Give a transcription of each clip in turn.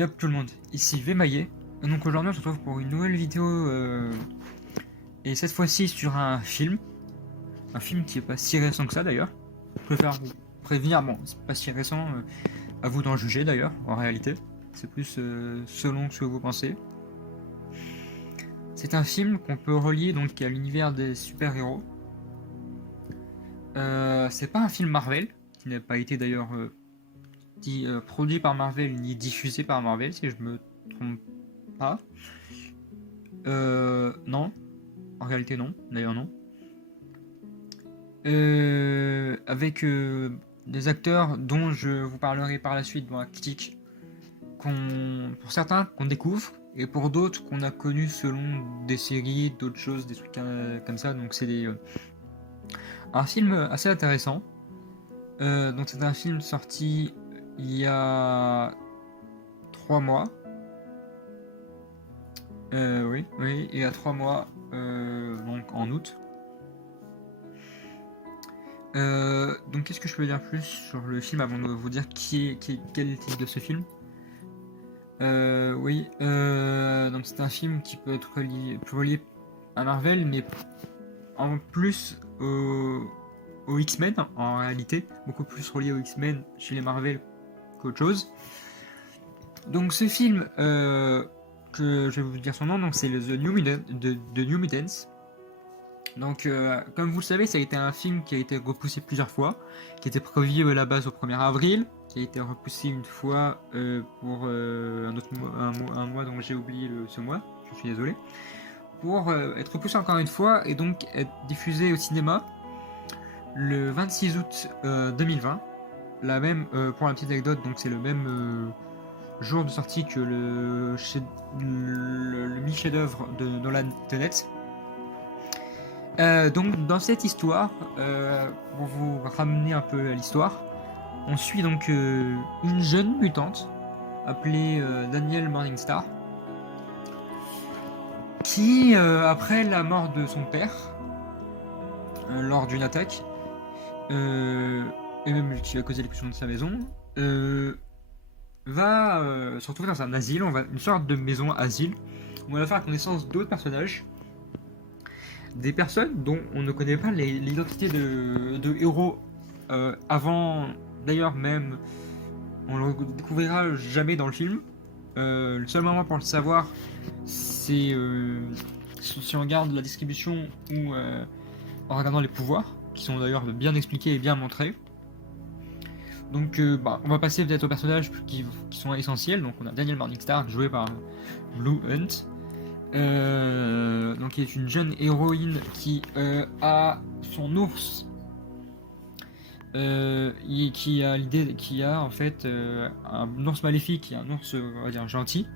Yop tout le monde, ici Vmaillet. Donc aujourd'hui on se retrouve pour une nouvelle vidéo et cette fois-ci sur un film qui est pas si récent que ça d'ailleurs. Je préfère vous prévenir, bon c'est pas si récent, à vous d'en juger d'ailleurs en réalité. C'est plus selon ce que vous pensez. C'est un film qu'on peut relier donc à l'univers des super-héros. C'est pas un film Marvel, qui n'a pas été d'ailleurs produit par Marvel ni diffusé par Marvel si je me trompe pas. Non, en réalité non, d'ailleurs non. Avec des acteurs dont je vous parlerai par la suite dans la critique, pour certains qu'on découvre et pour d'autres qu'on a connus selon des séries, d'autres choses, des trucs comme ça. Donc c'est un film assez intéressant. Donc c'est un film sorti il y a 3 mois. Oui, il y a 3 mois, donc en août. Donc qu'est-ce que je peux dire plus sur le film avant de vous dire quel est le titre de ce film. Donc c'est un film qui peut être relié à Marvel, mais en plus aux X-Men en réalité, beaucoup plus relié aux X-Men chez les Marvel qu'autre chose. Donc ce film, que je vais vous dire son nom, donc c'est The New Mutants. Donc comme vous le savez, ça a été un film qui a été repoussé plusieurs fois, qui était prévu à la base au 1er avril, qui a été repoussé une fois pour un mois dont j'ai oublié ce mois, je suis désolé, pour être repoussé encore une fois et donc être diffusé au cinéma le 26 août 2020. La même, pour la petite anecdote, donc c'est le même jour de sortie que le mi-chef-d'œuvre de Nolan Tenet. Donc dans cette histoire, pour vous ramener un peu à l'histoire, on suit donc une jeune mutante appelée Danielle Morningstar, qui après la mort de son père lors d'une attaque, et même qui a causé l'explosion de sa maison, va se retrouver dans un asile, une sorte de maison asile, où on va faire connaissance d'autres personnages, des personnes dont on ne connaît pas l'identité de héros avant. D'ailleurs même on le découvrira jamais dans le film. Le seul moment pour le savoir, c'est si on regarde la distribution ou en regardant les pouvoirs, qui sont d'ailleurs bien expliqués et bien montrés. Donc on va passer peut-être aux personnages qui sont essentiels. Donc on a Danielle Morningstar, jouée par Blue Hunt, donc qui est une jeune héroïne qui a son ours, et qui a en fait un ours maléfique et un ours, on va dire, gentil,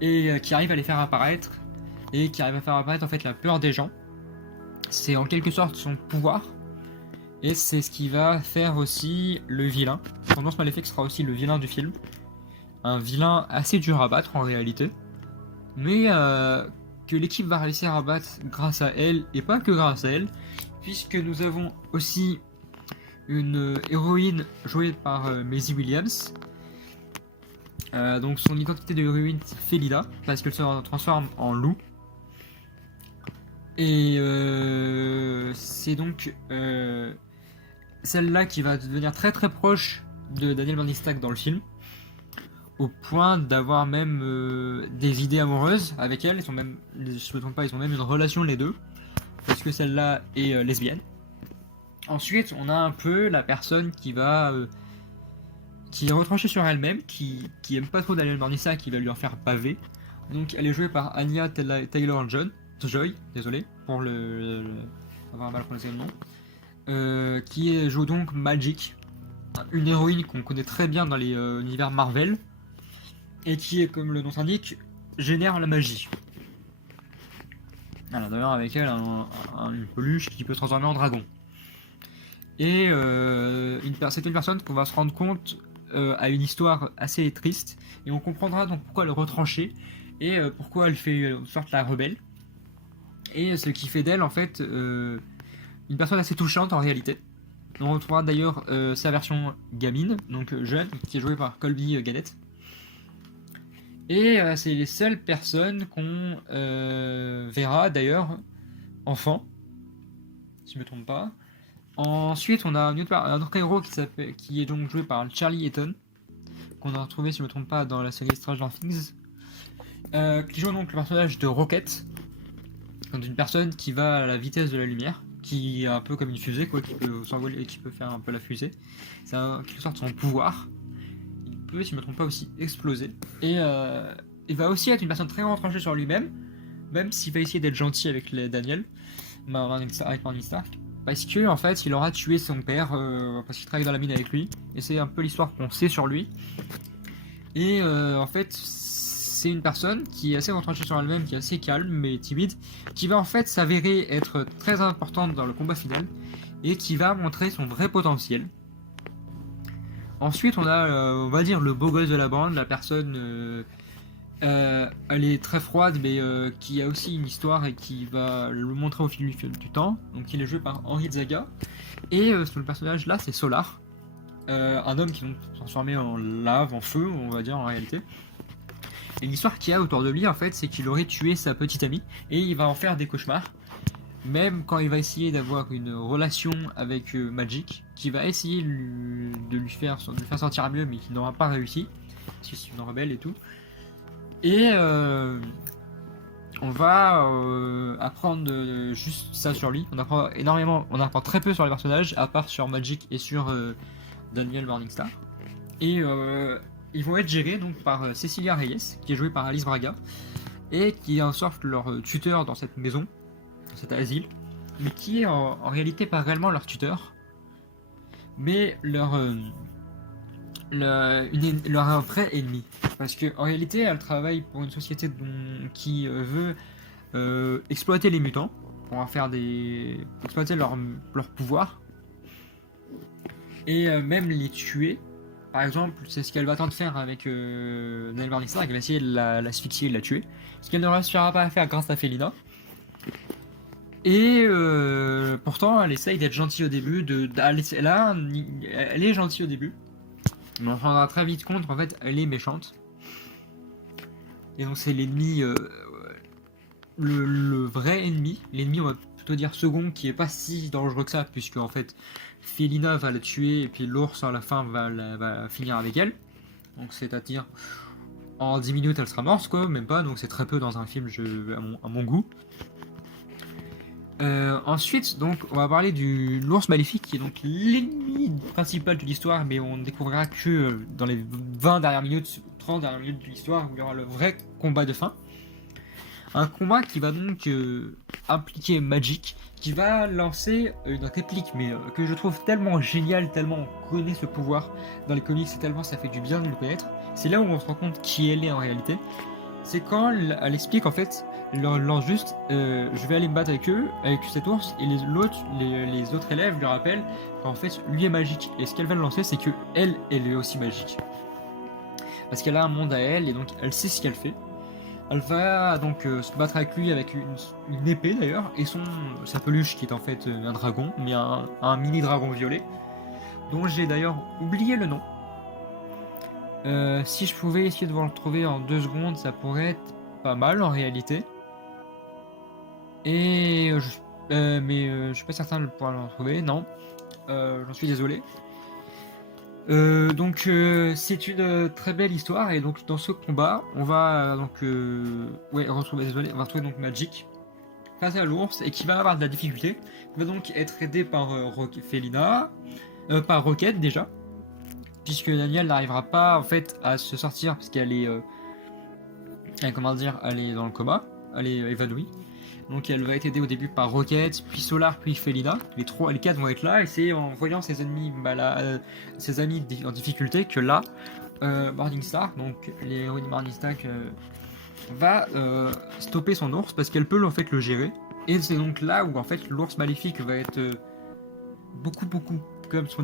et qui arrive à les faire apparaître, et qui arrive à faire apparaître en fait la peur des gens. C'est en quelque sorte son pouvoir, et c'est ce qui va faire aussi le vilain. Son ours maléfique sera aussi le vilain du film, un vilain assez dur à battre en réalité, mais que l'équipe va réussir à battre grâce à elle, et pas que grâce à elle, puisque nous avons aussi une héroïne jouée par Maisie Williams. Donc son identité de héroïne c'est Felida, parce qu'elle se transforme en loup. Et c'est donc celle-là qui va devenir très très proche de Danielle Morningstar dans le film, au point d'avoir même des idées amoureuses avec elle. Ils sont même, je ne me trompe pas, ils ont même une relation les deux, parce que celle-là est lesbienne. Ensuite, on a un peu la personne qui est retranchée sur elle-même, qui aime pas trop Danielle Morningstar, qui va lui en faire baver. Donc, elle est jouée par Anya Taylor-Joy, désolé pour avoir mal prononcé le nom, qui joue donc Magic, une héroïne qu'on connaît très bien dans les univers Marvel, et qui est, comme le nom s'indique, génère la magie. Elle a d'ailleurs avec elle une peluche qui peut se transformer en dragon. Et c'est une personne qu'on va se rendre compte a une histoire assez triste, et on comprendra donc pourquoi elle est retranchée, et pourquoi elle fait en sorte la rebelle, et ce qui fait d'elle en fait une personne assez touchante en réalité. On retrouvera d'ailleurs sa version gamine, donc jeune, qui est jouée par Colby Gaddet. Et c'est les seules personnes qu'on verra d'ailleurs enfant, si je me trompe pas. Ensuite, on a un autre héros qui est donc joué par Charlie Eaton, qu'on a retrouvé, si je me trompe pas, dans la série Stranger Things, qui joue donc le personnage de Rocket, donc une personne qui va à la vitesse de la lumière, qui est un peu comme une fusée, quoi, qui peut s'envoler et qui peut faire un peu la fusée. C'est quelque sorte de son pouvoir. Il peut, si je me trompe pas, aussi exploser. Et il va aussi être une personne très retranchée sur lui-même, même s'il va essayer d'être gentil avec Daniel, avec Martin Stark. Parce que en fait, il aura tué son père parce qu'il travaille dans la mine avec lui. Et c'est un peu l'histoire qu'on sait sur lui. Et en fait, c'est une personne qui est assez retranchée sur elle-même, qui est assez calme mais timide, qui va en fait s'avérer être très importante dans le combat final et qui va montrer son vrai potentiel. Ensuite, on a, on va dire, le beau gosse de la bande, la personne. Elle est très froide, mais qui a aussi une histoire et qui va le montrer au fil du temps. Donc, il est joué par Henry Zaga. Et le personnage là, c'est Solar, un homme qui va se transformer en lave, en feu, on va dire en réalité. Et l'histoire qu'il y a autour de lui, en fait, c'est qu'il aurait tué sa petite amie et il va en faire des cauchemars. Même quand il va essayer d'avoir une relation avec Magic, qui va essayer de lui faire sentir mieux, mais qui n'aura pas réussi, parce que c'est une rebelle et tout. Et on va apprendre juste ça sur lui. On apprend énormément, on apprend très peu sur les personnages, à part sur Magic et sur Daniel Morningstar. Et ils vont être gérés donc par Cecilia Reyes, qui est jouée par Alice Braga, et qui est en sorte leur tuteur dans cette maison, dans cet asile, mais qui est en réalité pas réellement leur tuteur, mais leur un vrai ennemi. Parce qu'en réalité, elle travaille pour une société qui veut exploiter les mutants, pour en faire exploiter leur pouvoir, et même les tuer. Par exemple, c'est ce qu'elle va tenter de faire avec Daniel Morningstar, elle va essayer de l'asphyxier et de la tuer. Ce qu'elle ne réussira pas à faire grâce à Felina. Et pourtant, elle essaye d'être gentille au début. Elle est gentille au début. Mais on se rendra très vite compte qu'en fait, elle est méchante. Et donc, c'est l'ennemi, le vrai ennemi. L'ennemi, on va plutôt dire second, qui est pas si dangereux que ça, puisque en fait, Felina va la tuer, et puis l'ours à la fin va finir avec elle. Donc, c'est-à-dire, en 10 minutes, elle sera morte, quoi, même pas. Donc, c'est très peu dans un film à mon goût. Ensuite, donc, on va parler du l'ours maléfique, qui est donc l'ennemi principal de l'histoire, mais on ne découvrira que dans les 20 dernières minutes, 30 dernières minutes de l'histoire, où il y aura le vrai combat de fin. Un combat qui va donc impliquer Magic, qui va lancer une réplique, mais que je trouve tellement géniale, tellement on connaît ce pouvoir dans les comics, et tellement ça fait du bien de le connaître. C'est là où on se rend compte qui elle est en réalité. C'est quand elle explique en fait, elle leur lance juste je vais aller me battre avec eux, avec cet ours, et les autres élèves lui rappellent qu'en fait lui est magique. Et ce qu'elle va lancer, c'est que elle est aussi magique. Parce qu'elle a un monde à elle, et donc elle sait ce qu'elle fait. Elle va donc se battre avec lui avec une épée d'ailleurs, et sa peluche qui est en fait un dragon, mais un mini dragon violet, dont j'ai d'ailleurs oublié le nom. Si je pouvais essayer de vous le retrouver en 2 secondes, ça pourrait être pas mal en réalité. Et je suis pas certain de pouvoir le retrouver, non. J'en suis désolé. Donc c'est une très belle histoire, et donc dans ce combat, on va retrouver donc Magic face à l'ours, et qui va avoir de la difficulté. Il va donc être aidé par Felina, par Rocket déjà, puisque Daniel n'arrivera pas en fait à se sortir parce qu'elle est elle est dans le coma, elle est évanouie. Donc elle va être aidée au début par Rocket, puis Solar, puis Felina. Les 4 vont être là, et c'est en voyant ses ennemis, en difficulté, que là, Morningstar, donc l'héroïne Morningstar, va stopper son ours, parce qu'elle peut en fait le gérer. Et c'est donc là où en fait l'ours maléfique va être beaucoup, comme son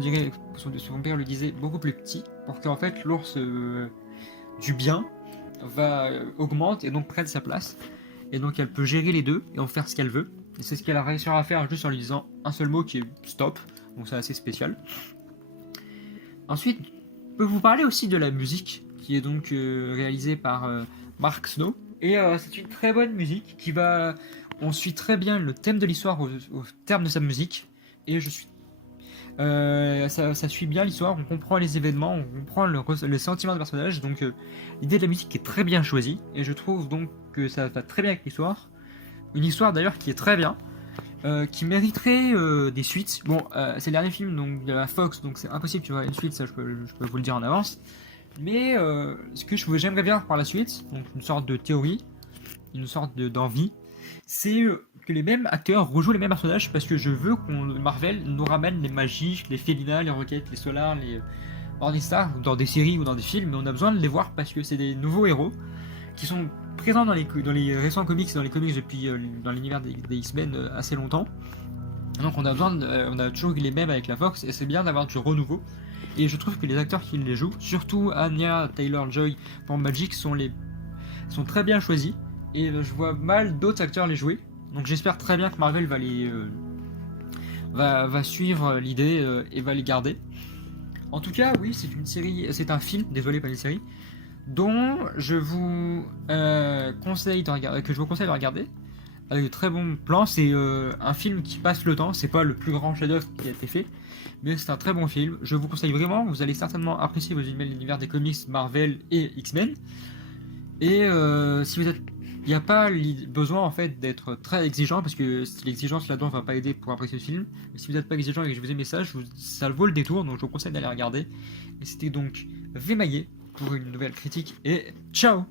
père le disait, beaucoup plus petit, pour qu'en fait l'ours du bien augmente et donc prenne sa place. Et donc elle peut gérer les deux et en faire ce qu'elle veut. Et c'est ce qu'elle a réussi à faire juste en lui disant un seul mot qui est stop. Donc c'est assez spécial. Ensuite, je peux vous parler aussi de la musique. qui est donc réalisé par Mark Snow. Et c'est une très bonne musique qui va. On suit très bien le thème de l'histoire au terme de sa musique. Et je suis. Ça suit bien l'histoire, on comprend les événements, on comprend le sentiment du personnage. Donc l'idée de la musique est très bien choisie. Et je trouve donc que ça va très bien avec l'histoire. Une histoire d'ailleurs qui est très bien. Qui mériterait des suites. Bon, c'est le dernier film donc, de la Fox, donc c'est impossible qu'il y ait une suite, ça je peux vous le dire en avance. Mais ce que j'aimerais bien par la suite, donc une sorte de théorie, une sorte d'envie, c'est que les mêmes acteurs rejouent les mêmes personnages parce que je veux qu'on Marvel nous ramène les magies, les Félina, les Rocket, les Solar, les Morningstar dans des séries ou dans des films, mais on a besoin de les voir parce que c'est des nouveaux héros qui sont présents dans les récents comics, dans les comics depuis dans l'univers des X-Men assez longtemps. Donc on a toujours eu les mêmes avec la Fox et c'est bien d'avoir du renouveau. Et je trouve que les acteurs qui les jouent, surtout Anya Taylor-Joy pour Magic, sont très bien choisis. Et je vois mal d'autres acteurs les jouer. Donc j'espère très bien que Marvel va suivre l'idée et va les garder. En tout cas, oui, c'est un film, désolé pas une série, dont je vous conseille de regarder, avec de très bons plans. C'est un film qui passe le temps, c'est pas le plus grand chef-d'œuvre qui a été fait, mais c'est un très bon film. Je vous conseille vraiment, vous allez certainement apprécier l'univers des comics Marvel et X-Men. Et si vous êtes, il n'y a pas besoin en fait d'être très exigeant parce que l'exigence là-dedans va pas aider pour apprécier le film. Mais si vous n'êtes pas exigeant et que je vous ai message, ça vaut le détour, donc je vous conseille d'aller regarder. Et c'était donc Vémaillé pour une nouvelle critique et ciao.